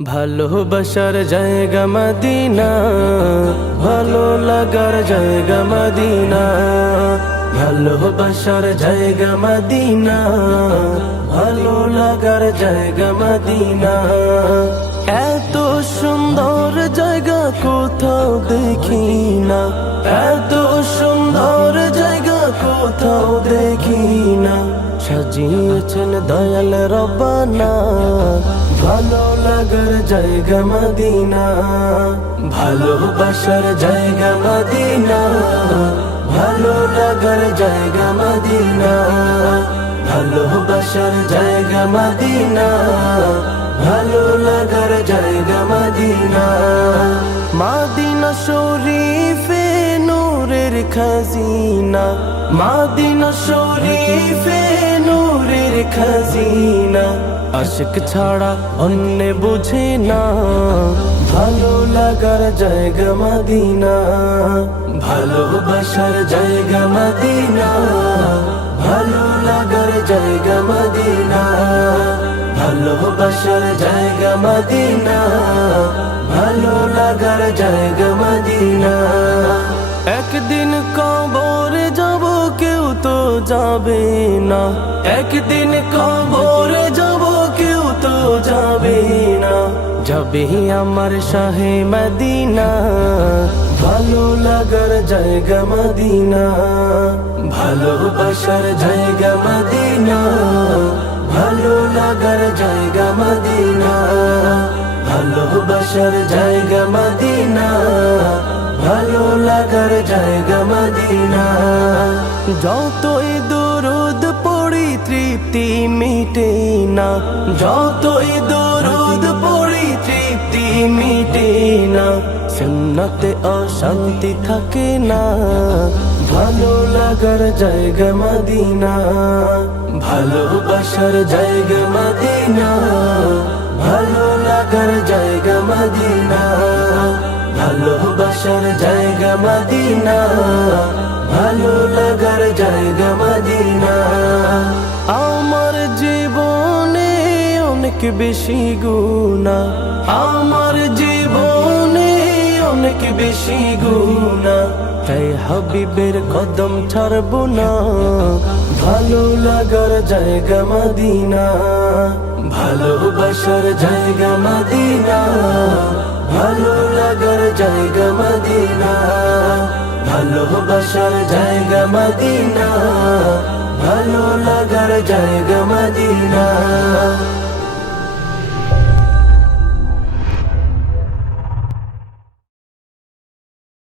ভালোবাসার জায়গা মদিনা, ভালো লাগার জায়গা মদিনা। ভালোবাসার জায়গা মদিনা, ভালো লাগার জায়গা মদিনা। এত সুন্দর জায়গা কোথাও দেখি না, এত সুন্দর জায়গা কোথাও দেখি না। সাজিয়েছেন দয়াল রব্বানা, ভালো লাগার জায়গা মদিনা। ভালোবাসার জায়গা মদিনা, ভালো লাগার জায়গা মদিনা। ভালোবাসার জায়গা মদিনা, ভালো লাগার জায়গা মদিনা। মদিনা শরীফে নূরের খাজিনা, মদিনা শরীফে নূরের খাজিনা। আশিক ছাড়া অন্য বুঝে না, ভালো লাগার জায়গা মদিনা। ভালোবাসার জায়গা মদিনা, ভালো লাগার জায়গা মদিনা। ভালোবাসার জায়গা মদিনা, ভালো লাগার জায়গা মদিনা। একদিন কবর যাব কেউ তো যাবে না, একদিন কবর যাব কেউ তো যাবে না। যাবে আমার শাহে মদিনা, ভালো লাগার জায়গা মদিনা। ভালোবাসার জায়গা মদিনা, ভালো লাগার জায়গা মদিনা। ভালোবাসার জায়গা মদিনা, ভালো লাগার জায়গা মদিনা। যতই দরুদ পড়ি তৃপ্তি মিটে না, যতই দরুদ পড়ি তৃপ্তি মিটে না। সুন্নতে অশান্তি থাকে না, ভালো লাগার জায়গা মদিনা। ভালোবাসার জায়গা মদিনা, ভালো লাগার জায়গা মদিনা। ভালোবাসার জায়গা মদিনা, ভালো লাগার জায়গা মদিনা। আমার জীবনে অনেক বেশি গুনাহ, আমার জীবনে অনেক বেশি গুনাহ। তাই হাবিবের কদম ছাড়ব না, ভালো লাগার জায়গা মদিনা। ভালোবাসার জায়গা মদিনা, ভালো লাগার জায়গা মদিনা। ভালোবাসার জায়গা মদিনা, ভালো লাগার জায়গা মদিনা।